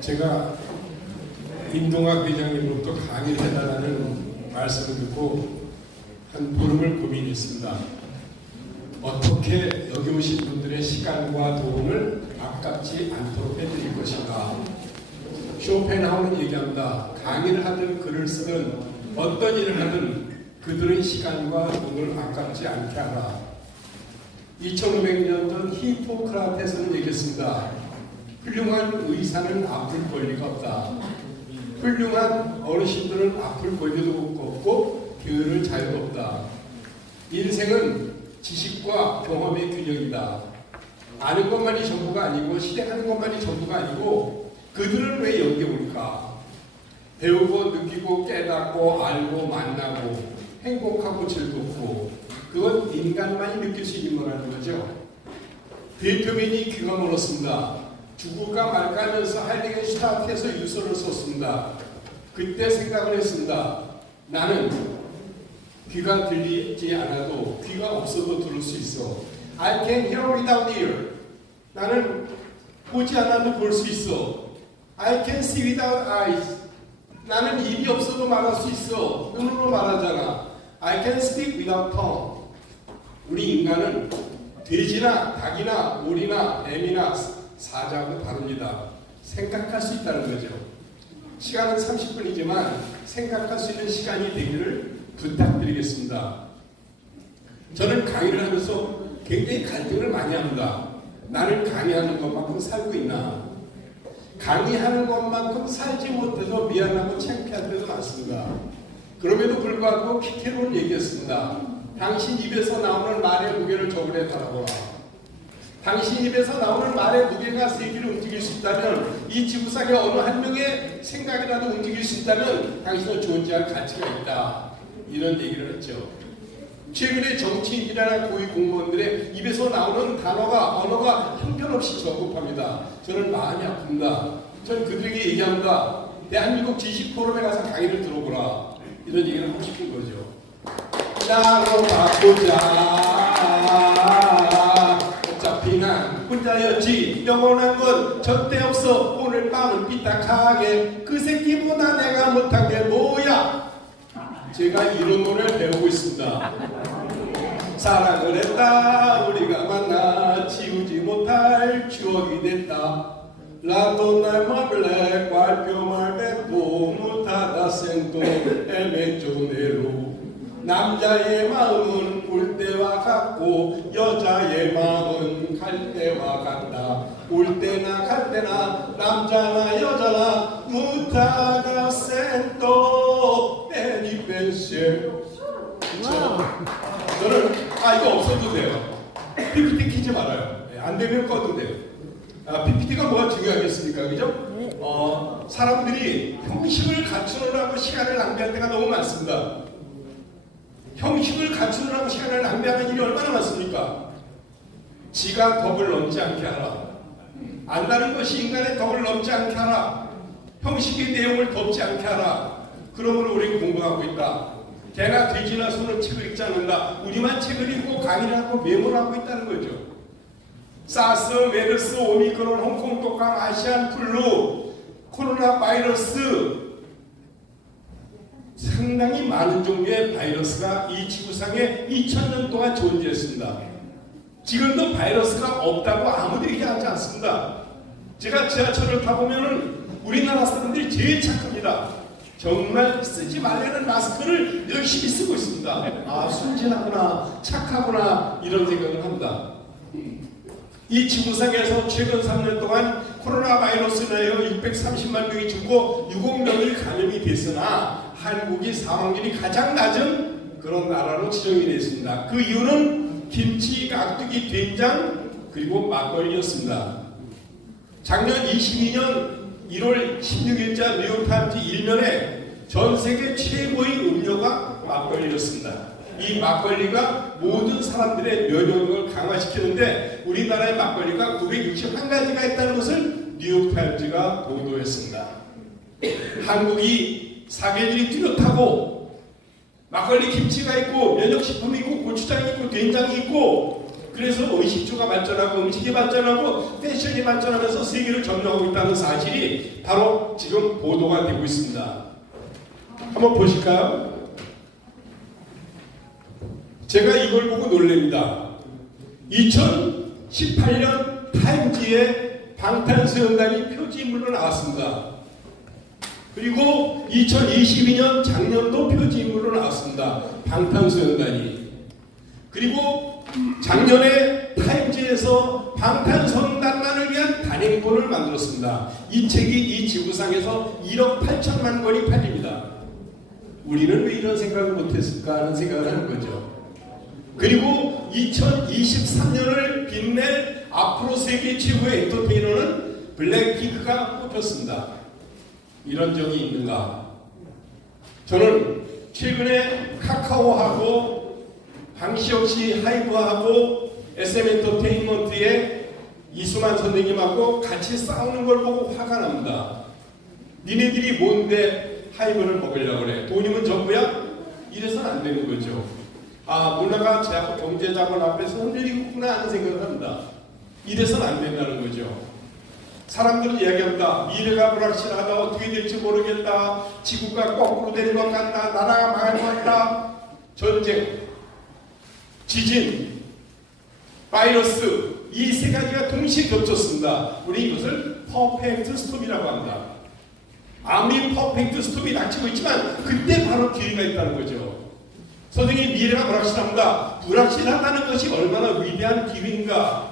제가 임동학 회장님으로부터 강의를 해달라는 말씀을 듣고 한 보름을 고민했습니다. 어떻게 여기 오신 분들의 시간과 돈을 아깝지 않도록 해드릴 것인가. 쇼펜하우는 얘기합니다. 강의를 하든 글을 쓰든 어떤 일을 하든 그들의 시간과 돈을 아깝지 않게 하라. 2500년 전 히포크라테스는 얘기했습니다. 훌륭한 의사는 아플 권리가 없다. 훌륭한 어르신들은 아플 권리도 없고 게으를 자유도 없다. 인생은 지식과 경험의 균형이다. 아는 것만이 전부가 아니고 실행하는 것만이 전부가 아니고 그들은 왜 여기에 올까? 배우고 느끼고 깨닫고 알고 만나고 행복하고 즐겁고 그건 인간만이 느낄 수 있는 거라는 거죠. 베토벤이 귀가 멀었습니다. 죽을까 말까 하면서 하이겐슈타트에서 유서를 썼습니다. 그때 생각을 했습니다. 나는 귀가 들리지 않아도 귀가 없어도 들을 수 있어. I can hear without ear. 나는 보지 않아도 볼 수 있어. I can see without eyes. 나는 입이 없어도 말할 수 있어. 눈으로 말하잖아. I can speak without tongue. 우리 인간은 돼지나 닭이나 오리나 뱀이나 사자하고 다릅니다. 생각할 수 있다는 거죠. 시간은 30분이지만 생각할 수 있는 시간이 되기를 부탁드리겠습니다. 저는 강의를 하면서 굉장히 갈등을 많이 합니다. 나는 강의하는 것만큼 살고 있나? 강의하는 것만큼 살지 못해서 미안하고 창피할 때도 많습니다. 그럼에도 불구하고 키케로는 얘기했습니다. 당신 입에서 나오는 말의 무게를 적으래 달아보라. 당신 입에서 나오는 말의 무게가 세계를 움직일 수 있다면, 이 지구상의 어느 한 명의 생각이라도 움직일 수 있다면 당신은 존재할 가치가 있다. 이런 얘기를 했죠. 최근에 정치인이나 고위 공무원들의 입에서 나오는 언어가 형편없이 저급합니다. 저는 마음이 아픕니다. 저는 그들에게 얘기합니다. 대한민국 지식 포럼에 가서 강의를 들어보라. 이런 얘기를 하고 싶은 거죠. 나로 바꾸자. 어차피 난 혼자였지. 영원한 건 절대 없어. 오늘 밤은 삐딱하게. 그 새끼보다 내가 못한 게 뭐야? 제가 이런 노래를 배우고 있습니다. 사랑을 했다. 우리가 만나 지우지 못할 추억이 됐다. 라돈날 마블레 괄표 말베토 무타다 센토 엘메조네로. 남자의 마음은 올 때와 같고 여자의 마음은 갈 때와 같다. 올 때나 갈 때나 남자나 여자나 무타다 센토 에니펜시. 저는 이거 없어도 돼요. PPT 키지 말아요. 안 되면 꺼도 돼요. PPT가 뭐가 중요하겠습니까? 그죠? 사람들이 형식을 갖추느라고 시간을 낭비할 때가 너무 많습니다. 형식을 갖추느라고 시간을 낭비하는 일이 얼마나 많습니까? 지가 덕을 넘지 않게 하라. 안다는 것이 인간의 덕을 넘지 않게 하라. 형식의 내용을 덮지 않게 하라. 그러므로 우리는 공부하고 있다. 개나 돼지나 소는 책을 읽지 않는다. 우리만 책을 읽고 강의를 하고 메모를 하고 있다는 거죠. 사스, 메르스, 오미크론, 홍콩 독감, 아시안 플루, 코로나 바이러스, 상당히 많은 종류의 바이러스가 이 지구상에 2000년 동안 존재했습니다. 지금도 바이러스가 없다고 아무도 얘기하지 않습니다. 제가 지하철을 타보면 우리나라 사람들이 제일 착합니다. 정말 쓰지 말라는 마스크를 열심히 쓰고 있습니다. 순진하구나, 착하구나, 이런 생각을 합니다. 이 지구상에서 최근 3년 동안 코로나 바이러스로 인하여 630만 명이 죽고 6억 명이 감염이 됐으나 한국이 사망률이 가장 낮은 그런 나라로 지정이 됐습니다. 그 이유는 김치, 깍두기, 된장 그리고 막걸리였습니다. 작년 22년 1월 16일자 뉴욕타임즈 1면에 전 세계 최고의 음료가 막걸리였습니다. 이 막걸리가 모든 사람들의 면역력을 강화시키는데 우리나라의 막걸리가 961가지가 있다는 것을 뉴욕타임즈가 보도했습니다. 한국이 사계절이 뚜렷하고 막걸리 김치가 있고 면역식품이 있고 고추장이 있고 된장이 있고 그래서 의식주가 발전하고 음식이 발전하고 패션이 발전하면서 세계를 점령하고 있다는 사실이 바로 지금 보도가 되고 있습니다. 한번 보실까요? 제가 이걸 보고 놀랍니다. 2018년 타임지에 방탄소년단이 표지인물로 나왔습니다. 그리고 2022년 작년도 표지인물로 나왔습니다. 방탄소년단이. 그리고 작년에 타임지에서 방탄소년단만을 위한 단행본을 만들었습니다. 이 책이 이 지구상에서 1억 8천만 권이 팔립니다. 우리는 왜 이런 생각을 못했을까 하는 생각을 하는 거죠. 그리고 2023년을 빛낼 앞으로 세계 최고의 엔터테이너는 블랙핑크가 뽑혔습니다. 이런 적이 있는가? 저는 최근에 카카오하고 황시혁씨 하이브하고 SM엔터테인먼트의 이수만 선생님하고 같이 싸우는 걸 보고 화가 납니다. 니네들이 뭔데 하이브를 먹으려고 그래? 돈이면 전부야? 이래서는 안 되는 거죠. 아, 문화가 제하고 경제자본 앞에서 흔들리겠구나 하는 생각을 합니다. 이래서는 안 된다는 거죠. 사람들은 이야기합니다. 미래가 불확실하다. 어떻게 될지 모르겠다. 지구가 거꾸로 되는 것 같다. 나라가 망할 것 같다. 전쟁, 지진, 바이러스, 이 세 가지가 동시에 겹쳤습니다. 우리 이것을 퍼펙트 스톰이라고 합니다. 아무리 퍼펙트 스톰이 닥치고 있지만 그때 바로 기회가 있다는 거죠. 선생님, 미래가 불확실합니다. 불확실하다는 것이 얼마나 위대한 기회인가.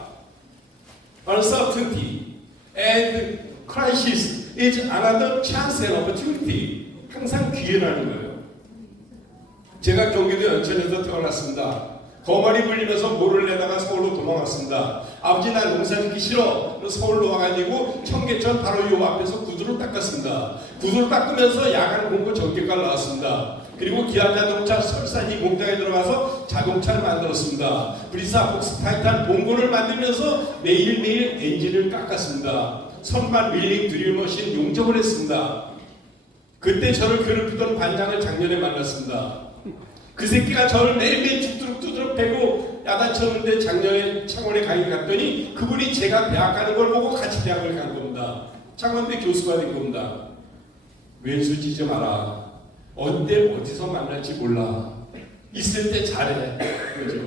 Uncertainty and crisis is another chance and opportunity. 항상 기회라는 거예요. 제가 경기도 연천에서 태어났습니다. 거머리 불리면서 모를 내다가 서울로 도망왔습니다. 아버지 나 농사짓기 싫어. 서울로 와가지고 청계천 바로 요 앞에서 구두를 닦았습니다. 구두를 닦으면서 야간 공고 전기과를 나왔습니다. 그리고 기아자동차 설산이 공장에 들어가서 자동차를 만들었습니다. 브리사 폭스타이탄 봉고를 만들면서 매일매일 엔진을 깎았습니다. 선반 밀링 드릴머신 용접을 했습니다. 그때 저를 괴롭히던 반장을 작년에 만났습니다. 그 새끼가 저를 매일매일 두드럭 패고 야단쳤는데 작년에 창원에 강의 갔더니 그분이 제가 대학 가는 걸 보고 같이 대학을 간 겁니다. 창원대 교수가 된 겁니다. 왼수 지지 마라. 언제 어디서 만날지 몰라. 있을 때 잘해. 그죠?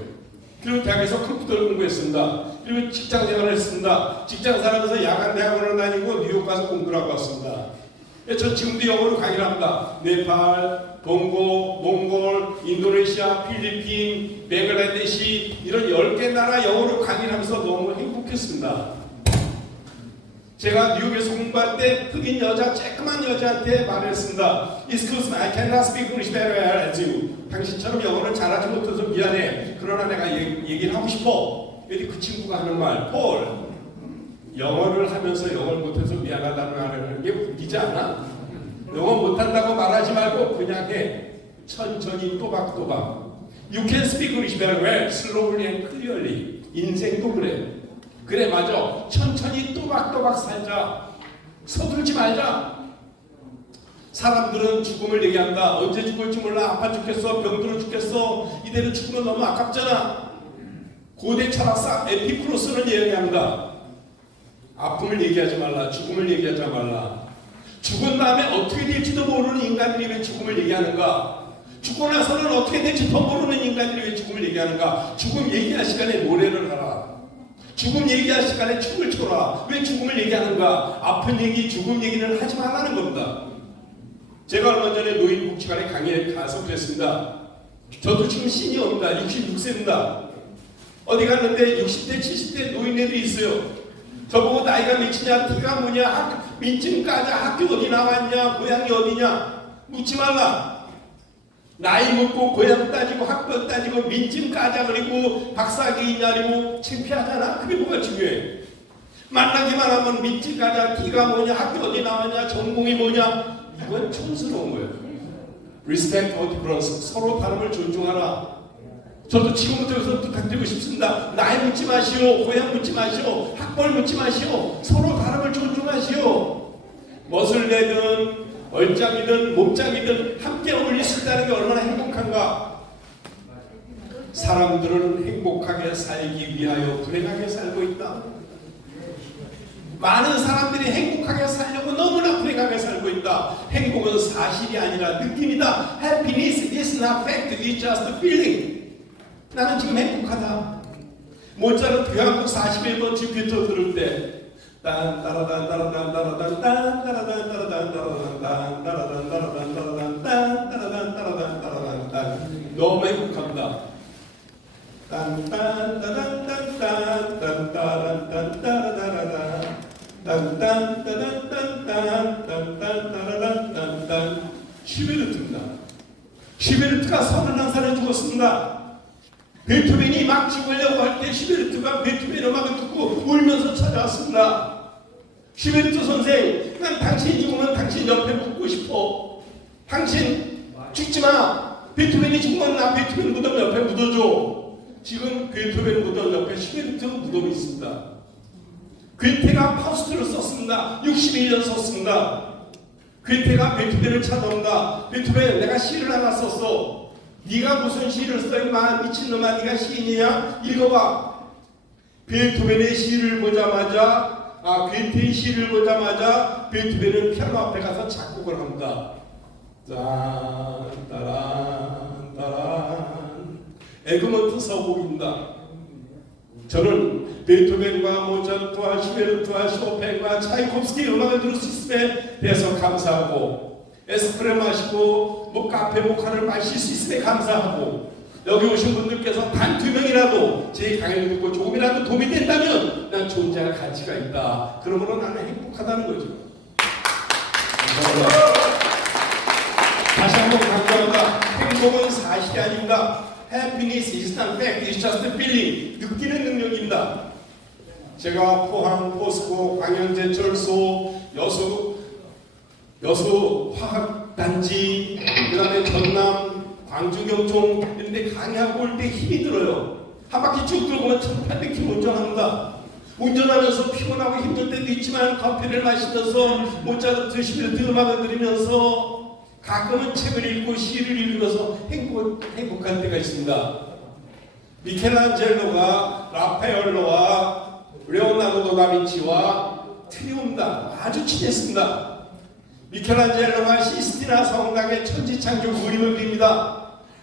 그리고 대학에서 컴퓨터를 공부했습니다. 그리고 직장 생활을 했습니다. 직장 생활에서 야간 대학원을 다니고 뉴욕 가서 공부를 하고 왔습니다. 저 지금도 영어로 강의를 합니다. 네팔, 동고, 몽골, 인도네시아, 필리핀, 뱅글라데시 이런 10개 나라 영어로 강의를 하면서 너무 행복했습니다. 제가 뉴욕에서 공부할 때 흑인 여자, 쬐끄만 여자한테 말을 했습니다. Excuse me, I cannot speak English very well as you. 당신처럼 영어를 잘하지 못해서 미안해. 그러나 내가 얘기를 하고 싶어. 근데 그 친구가 하는 말, 폴, 영어를 하면서 영어를 못해서 미안하다는 말을 하는 게 웃기지 않아? 영어 못한다고 말하지 말고 그냥 해. 천천히 또박또박. You can speak English very well, slowly and clearly. 인생도 그래. 그래, 맞아. 천천히 또박또박 살자. 서두르지 말자. 사람들은 죽음을 얘기한다. 언제 죽을지 몰라. 아파 죽겠어. 병들어 죽겠어. 이대로 죽으면 너무 아깝잖아. 고대 철학사 에피쿠로스는 이야기합니다. 아픔을 얘기하지 말라. 죽음을 얘기하지 말라. 죽은 다음에 어떻게 될지도 모르는 인간들이 왜 죽음을 얘기하는가? 죽고 나서는 어떻게 될지 더 모르는 인간들이 왜 죽음을 얘기하는가? 죽음 얘기할 시간에 노래를 하라. 죽음 얘기할 시간에 춤을 춰라. 왜 죽음을 얘기하는가? 아픈 얘기, 죽음 얘기는 하지 말라는 겁니다. 제가 얼마 전에 노인복지관에 강의에 가서 그랬습니다. 저도 지금 시니어입니다. 66세입니다. 어디 갔는데 60대, 70대 노인네들이 있어요. 저보고 나이가 몇이냐, 티가 뭐냐, 민증 까자, 학교 어디 나왔냐, 고향이 어디냐 묻지 말라. 나이 묻고 고향 따지고 학교 따지고 민증 까자 그리고 박사학위 있냐 그리고 창피하잖아. 그게 뭐가 중요해. 만나기만 하면 민증 까자, 티가 뭐냐, 학교 어디 나왔냐, 전공이 뭐냐. 이건 촌스러운 거예요. Respect for difference. 서로 다름을 존중하라. 저도 지금부터 여기서 부탁드리고 싶습니다. 나이 묻지 마시오. 고향 묻지 마시오. 학벌 묻지 마시오. 서로 다름을 존중하시오. 멋을 내든 얼짱이든 몸짱이든 함께 어울릴 수 있다는 게 얼마나 행복한가. 사람들은 행복하게 살기 위하여 불행하게 살고 있다. 많은 사람들이 행복하게 살려고 너무나 불행하게 살고 있다. 행복은 사실이 아니라 느낌이다. Happiness is not fact, it's just a feeling. 나는 지금 행복하다. 모차르트 교향곡 41번 듀피토 들을 때 딴따라단 따라단 따라단 딴따라단 따라단 따라단 따라단 따라단 따라단 딴따라단 따라단 따라단 딴 너무 행복합니다. 딴딴따란딴딴딴따란딴따라다라다 딴딴따란딴딴딴따라란딴딴 슈베르트입니다. 슈베르트가 31살에 죽었습니다. 베토벤이 막 죽으려고 할 때 슈베르트가 베토벤 음악을 듣고 울면서 찾아왔습니다. 슈베르트 선생, 난 당신 죽으면 당신 옆에 묻고 싶어. 당신 죽지마. 베토벤이 죽으면 나 베토벤 무덤 옆에 묻어줘. 지금 베토벤 무덤 옆에 슈베르트 무덤이 있습니다. 괴테가 파우스트를 썼습니다. 61년 썼습니다. 괴테가 베토벤을 찾아온다. 베토벤, 내가 시를 하나 썼어. 네가 무슨 시를 써 임마 미친놈아, 네가 시인이냐? 읽어봐. 베토벤의 시를 보자마자 괴테의 시를 보자마자 베토벤은 피아노 앞에 가서 작곡을 합니다. 짠따란따란 에그먼트 서곡입니다. 저는 베토벤과 모차르트와 슈베르트와 쇼팽과 차이콥스키 음악을 들을 수 있음에 대해서 감사하고, 에스프레 마시고 카페 모카를 마실 수 있음에 감사하고, 여기 오신 분들께서 단 2명이라도 제 강의를 듣고 조금이라도 도움이 된다면 난 존재할 가치가 있다. 그러므로 나는 행복하다는 거죠. 감사합니다. 다시 한번 강조합니다. 행복은 사실이 아닙니다. Happiness is not fact, it's just a feeling. 느끼는 능력입니다. 제가 포항, 포스코, 광양제철소, 여수 화학단지, 그 다음에 전남, 광주, 경총 이런 데 강의하고 올 때 힘이 들어요. 한 바퀴 쭉 돌고 1800km 운전합니다. 운전하면서 피곤하고 힘들 때도 있지만 커피를 마시면서 모차르트, 슈베르트 음악을 들으면서 가끔은 책을 읽고 시를 읽으면서 행복한 때가 있습니다. 미켈란젤로가 라파엘로와 레오나르도 다빈치와 트리오입니다. 아주 친했습니다. 미켈란젤로가 시스티나 성당의 천지창조 그림을 그립니다.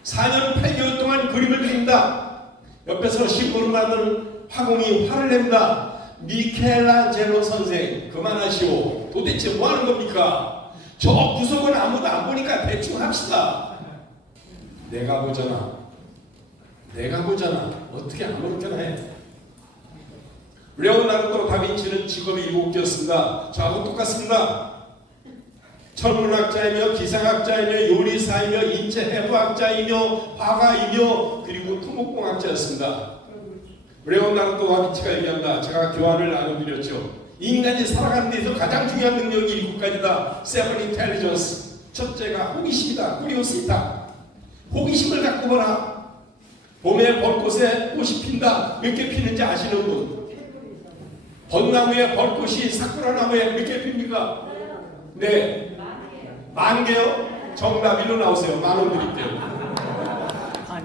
4년 8개월 동안 그림을 그립니다. 옆에서 심부름 하는 화공이 화를 냅니다. 미켈란젤로 선생, 그만하시오. 도대체 뭐 하는 겁니까? 저 구석은 아무도 안 보니까 대충 합시다. 내가 보잖아. 어떻게 아무렇게나 해. 레오나르도 다빈치는 직업이 이국이었습니다. 저하고 똑같습니다. 천문학자이며 기상학자이며 요리사이며 인체해부학자이며 화가이며 그리고 토목공학자였습니다. 레오나르도 다빈치가 얘기한다. 제가 교환을 나눠드렸죠. 인간이 살아가는 데서 가장 중요한 능력이 7가지다. 세븐 인텔리전스. 첫째가 호기심이다. 꾸리오시다. 호기심을 갖고 보라. 봄에 벚꽃에 꽃이 핀다. 몇 개 피는지 아시는 분? 벚나무에 벚꽃이 사쿠라나무에 몇 개 핍니까? 네. 10,000개요? 정답 일로 나오세요. 10,000원 드릴게요.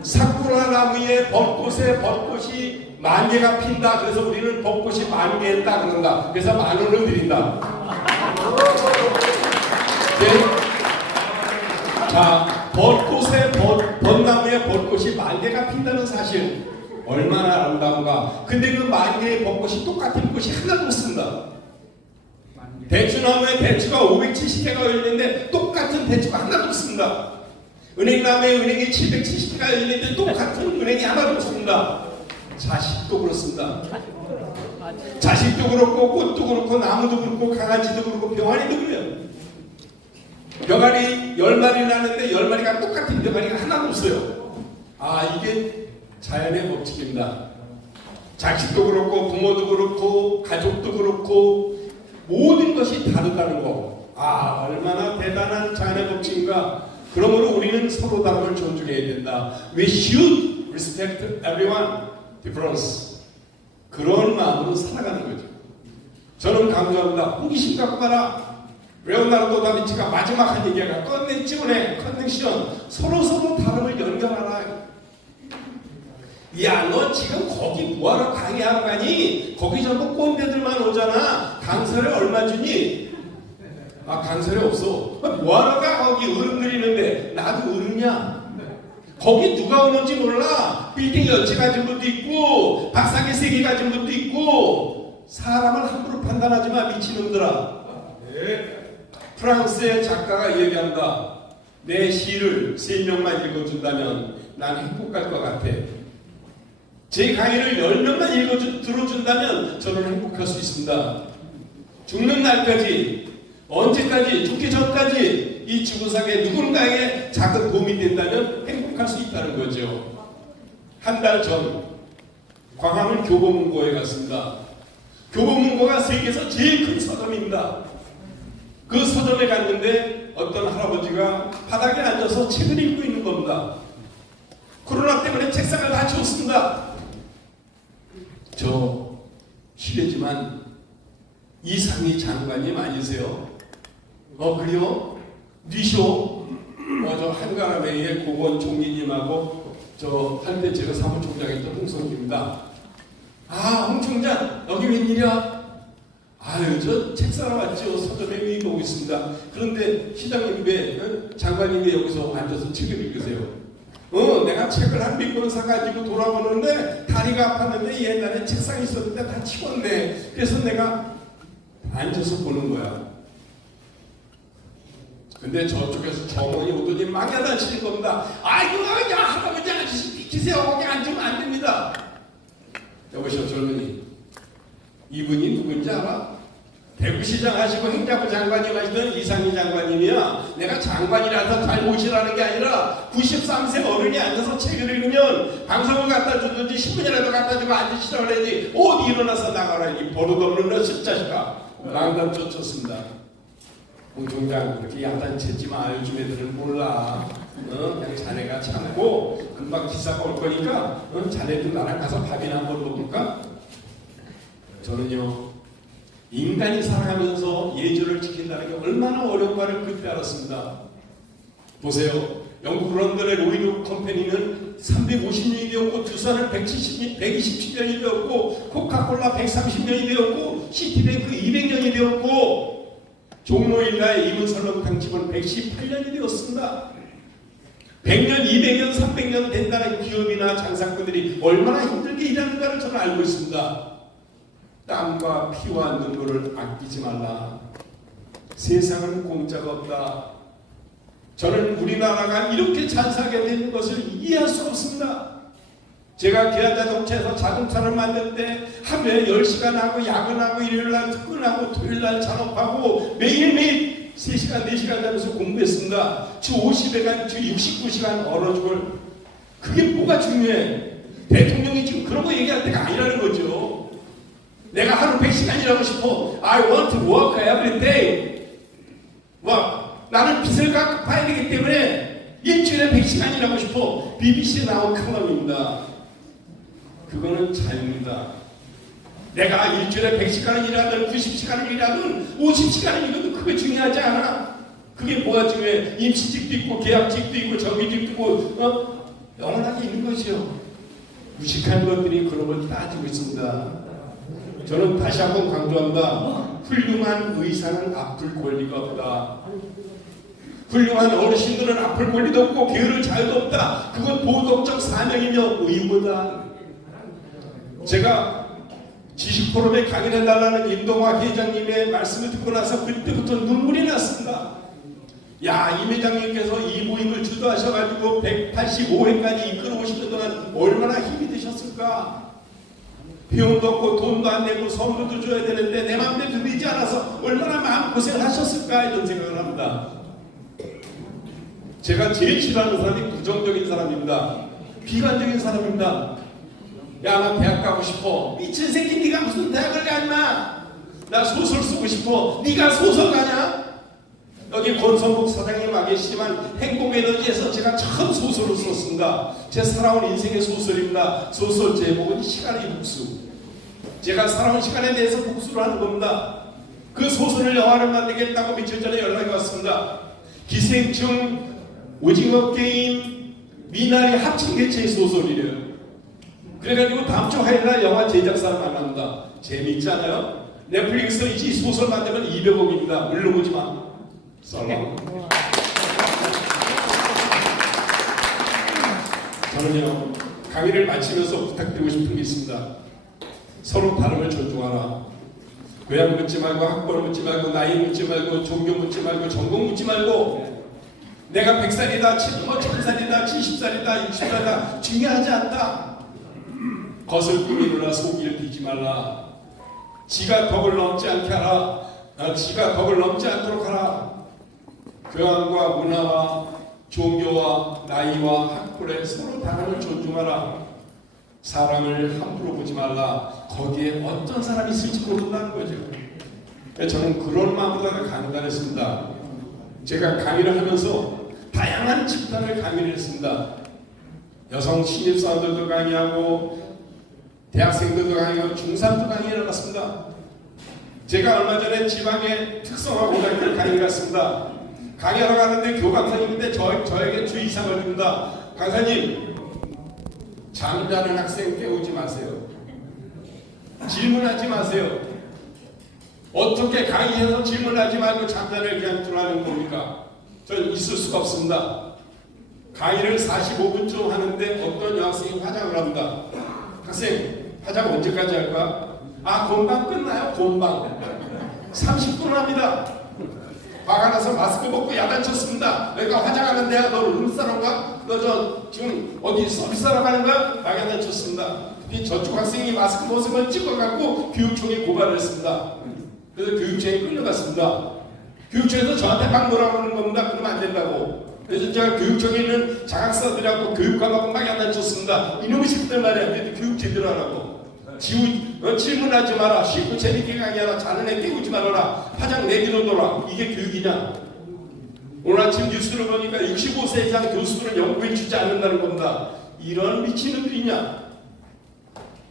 사쿠라나무에 벚꽃에 벚꽃이 10,000개가 핀다. 그래서 우리는 벚꽃이 10,000개 했다 그런다. 그래서 10,000원을 드린다. 네. 자, 벚나무에 벚꽃이 10,000개가 핀다는 사실 얼마나 아름다운가. 근데 그 10,000개의 벚꽃이 똑같은 꽃이 하나도 없습니다. 대추나무에 대추가 570개가 열리는데 똑같은 대추가 하나도 없습니다. 은행나무에 은행이 770개가 열리는데 똑같은 은행이 하나도 없습니다. 자식도 그렇습니다. 자식도 그렇고 꽃도 그렇고 나무도 그렇고 강아지도 그렇고 병아리도 그래요. 병아리 10마리 나는데 10마리가 똑같은 병아리가 하나도 없어요. 이게 자연의 법칙입니다. 자식도 그렇고 부모도 그렇고 가족도 그렇고 모든 것이 다르다는 거. 얼마나 대단한 자연의 법칙인가. 그러므로 우리는 서로 다름을 존중해야 된다. We should respect everyone difference. 그런 마음으로 살아가는 거죠. 저는 강조합니다. 호기심 갖고 가라. 레오나르도 다빈치가 마지막 한 얘기가 커넥션에 커넥션. 서로 다름을 연결하라. 야, 너 지금 거기 뭐하러 강의하러 가니? 거기 전부 꼰대들만 오잖아. 강사를 얼마 주니? 아, 강사료 없어. 뭐하러 가? 거기 어른들이 있는데. 나도 어른이야. 거기 누가 오는지 몰라. 빌딩 10채 가진 분도 있고 박사기 3개 가진 분도 있고. 사람을 함부로 판단하지 마, 미친놈들아. 프랑스의 작가가 얘기한다. 내 시를 3명만 읽어준다면 난 행복할 것 같아. 제 강의를 10명만 들어준다면 저는 행복할 수 있습니다. 죽는 날까지, 언제까지, 죽기 전까지 이 지구상에 누군가에게 작은 도움이 된다면 행복할 수 있다는 거죠. 한 달 전 광화문 교보문고에 갔습니다. 교보문고가 세계에서 제일 큰 서점입니다. 그 서점에 갔는데 어떤 할아버지가 바닥에 앉아서 책을 읽고 있는 겁니다. 코로나 때문에 책상을 다 치웠습니다. 저 실례지만 이상희 장관님 아니세요? 그래요? 니쇼? 저 한가람회의 고건 총리님하고 저 할 때 제가 사무총장했던 홍성기입니다. 아, 홍 총장 여기 웬일이야? 아유, 저 책 사러 왔죠. 서점에 의의가 오고 있습니다. 그런데 시장님 왜 장관님이 여기서 앉아서 책을 읽으세요? 내가 책을 한 몇 권 사가지고 돌아오는데 다리가 아팠는데 옛날에 책상이 있었는데 다 치웠네. 그래서 내가 앉아서 보는 거야. 근데 저쪽에서 정원이 오더니 막 야단치는 겁니다. 아이고, 그냥 할아버지 아저씨 비키세요. 거기 앉으면 안 됩니다. 여보시오, 젊은이. 이분이 누군지 알아? 대구시장 하시고 행자부 장관님 하시던 이상희 장관님이야. 내가 장관이라서 잘 모시라는 게 아니라 93세 어른이 앉아서 책을 읽으면 방송을 갖다 주든지 신문이라도 갖다 주고 앉으시라고 그래야지. 어디 일어나서 나가라. 이 버릇없는 너 십자식아. 랑단 쫓았습니다. 홍 총장 그렇게 야단치지 마. 요즘 애들은 몰라. 그냥 자네가 참고 금방 기사가 올 거니까 자네도 나랑 가서 밥이나 한번 먹을까? 저는요, 인간이 살아가면서 예절을 지킨다는 게 얼마나 어려운가를 그때 알았습니다. 보세요. 영국 런던의 로이드 컴퍼니는 350년이 되었고, 두산은 127년이 되었고, 코카콜라 130년이 되었고, 시티뱅크 200년이 되었고, 종로일가의 이문설렁탕 집은 118년이 되었습니다. 100년, 200년, 300년 된다는 기업이나 장사꾼들이 얼마나 힘들게 일하는가를 저는 알고 있습니다. 땀과 피와 눈물을 아끼지 말라. 세상은 공짜가 없다. 저는 우리나라가 이렇게 잔사하게 되는 것을 이해할 수 없습니다. 제가 기아자동차에서 자동차를 만들 때 하루에 10시간 하고 야근하고 일요일날 특근하고 토요일날 잔업하고 매일매일 3시간 4시간 자면서 공부했습니다. 주 50시간 주 69시간 얼어 죽을. 그게 뭐가 중요해? 대통령이 지금 그런 거 얘기할 때가 아니라는 거죠. 내가 하루 100시간 일하고 싶어. I want to work every day. 나는 빚을 갚아야 되기 때문에 일주일에 100시간 일하고 싶어. BBC에 나온 칼럼입니다. 그거는 자유입니다. 내가 일주일에 100시간을 일하든 90시간을 일하든 50시간을 일하든 그게 중요하지 않아. 그게 뭐가 중요해? 임시직도 있고 계약직도 있고 정규직도 있고 영원하게 있는 것이요. 무식한 것들이 그런 걸 따지고 있습니다. 저는 다시 한번 강조합니다. 훌륭한 의사는 아플 권리가 없다. 훌륭한 어르신들은 아플 권리도 없고 게으를 자유도 없다. 그건 도덕적 사명이며 의무다. 제가 지식포럼에 강연해달라는 임동화 회장님의 말씀을 듣고 나서 그때부터 눈물이 났습니다. 야, 임 회장님께서 이 모임을 주도하셔가지고 185회까지 이끌어오시는 동안 얼마나 힘이 드셨을까? 비용도 없고 돈도 안 내고 선물도 줘야 되는데 내 마음대로 되지 않아서 얼마나 마음고생을 하셨을까 이런 생각을 합니다. 제가 제일 싫어하는 사람이 부정적인 사람입니다. 비관적인 사람입니다. 야, 나 대학 가고 싶어. 미친 새끼, 네가 무슨 대학을 가 임마. 나 소설 쓰고 싶어. 네가 소설 가냐? 여기 권선복 사장님 와 계시지만 행복에너지에서 제가 처음 소설을 썼습니다. 제 살아온 인생의 소설입니다. 소설 제목은 시간의 복수. 제가 살아온 시간에 대해서 복수를 하는 겁니다. 그 소설을 영화로 만들겠다고 며칠 전에 연락이 왔습니다. 기생충, 오징어 게임, 미나리 합친 개체의 소설이래요. 그래가지고 다음 주 화요일날 영화 제작사를 만납니다. 재미있지 않아요? 넷플릭스 이 소설 만들면 200억입니다. 물러보지 마. 썰렁. 저는요, 강의를 마치면서 부탁드리고 싶은 게 있습니다. 서로 다름을 존중하라. 고향 묻지 말고, 학번을 묻지 말고, 나이 묻지 말고, 종교 묻지 말고, 전공 묻지 말고, 내가 100살이다, 1000살이다, 70살이다, 60살이다 중요하지 않다. 겉을 꾸미느라 속을 비지 말라. 지가 덕을 넘지 않게 하라. 지가 덕을 넘지 않도록 하라. 교양과 문화와 종교와 나이와 학벌에 서로 다름을 존중하라. 사람을 함부로 보지 말라. 거기에 어떤 사람이 있을지 모른다는 거죠. 저는 그런 마음으로 강의를 했습니다. 제가 강의를 하면서 다양한 집단을 강의를 했습니다. 여성 신입사원들도 강의하고 대학생들도 강의하고 중3도 강의를 갔습니다. 제가 얼마 전에 지방의 특성화 고등학교를 강의를 갔습니다. 강의하러 갔는데 교감선생님인데 저에게 주의사항을 줍니다. 강사님, 잠자는 학생 깨우지 마세요. 질문하지 마세요. 어떻게 강의해서 질문하지 말고 잠자를 그냥 들어가는 겁니까? 저는 있을 수가 없습니다. 강의를 45분쯤 하는데 어떤 여학생이 화장을 합니다. 학생, 화장 언제까지 할까? 금방 끝나요. 금방 30분 합니다. 화가 나서 마스크 벗고 야단쳤습니다. 내가 화장하는 데야. 너 룸사롱가? 너 지금 어디 서비스하러 가는 거야? 야단쳤습니다. 저쪽 학생이 마스크 벗으면 찍어갖고 교육청에 고발을 했습니다. 그래서 교육청에 끌려갔습니다. 교육청에서 저한테 막 뭐라고 하는 겁니다. 그러면 안 된다고. 그래서 제가 교육청에 있는 장학사들하고 교육감하고 막 야단쳤습니다. 이놈의 새끼들 말이야. 교육 제대로 하라고. 질문하지 마라. 쉽고 재밌게 강의하라. 자는 애 깨우지 말아라. 화장 내기로 놀아. 이게 교육이냐? 오늘 아침 뉴스를 보니까 65세 이상 교수들은 연구에 주지 않는다는 겁니다. 이런 미친놈들이냐?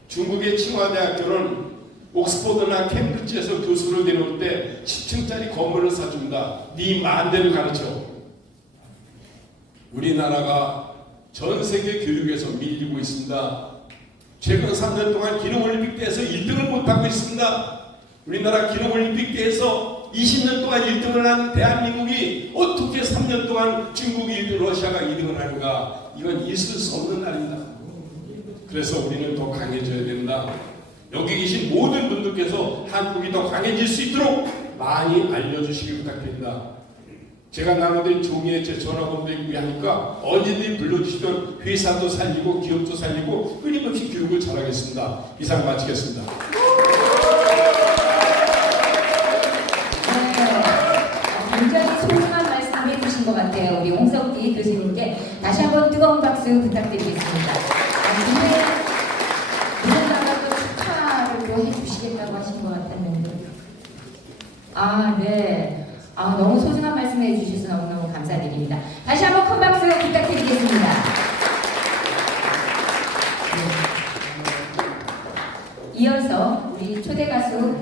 중국의 칭화대학교는 옥스퍼드나 캠브리지에서 교수를 데려올 때 10층짜리 건물을 사줍니다. 네 마음대로 가르쳐. 우리나라가 전 세계 교육에서 밀리고 있습니다. 최근 3년 동안 기능올림픽대회에서 1등을 못하고 있습니다. 우리나라 기능올림픽대회에서 20년 동안 1등을 한 대한민국이 어떻게 3년 동안 중국이 러시아가 2등을 하는가? 이건 있을 수 없는 날입니다. 그래서 우리는 더 강해져야 된다. 여기 계신 모든 분들께서 한국이 더 강해질 수 있도록 많이 알려주시기 부탁드립니다. 제가 나눠드린 종이에 제 전화번호도 있고 하니까 언제든지 불러주시면 회사도 살리고 기업도 살리고 끊임없이 교육을 잘하겠습니다. 이상 마치겠습니다. 네, 굉장히 소중한 말씀 해주신 것 같아요. 우리 홍석기 교수님께 다시 한번 뜨거운 박수 부탁드리겠습니다. 우리나라도 축하를 또 해주시겠다고 하신 것 같았는데 네. 너무 소중한 말씀 해주셔서 너무너무 감사드립니다. 다시 한번 큰 박수 부탁드리겠습니다. 네. 이어서 우리 초대 가수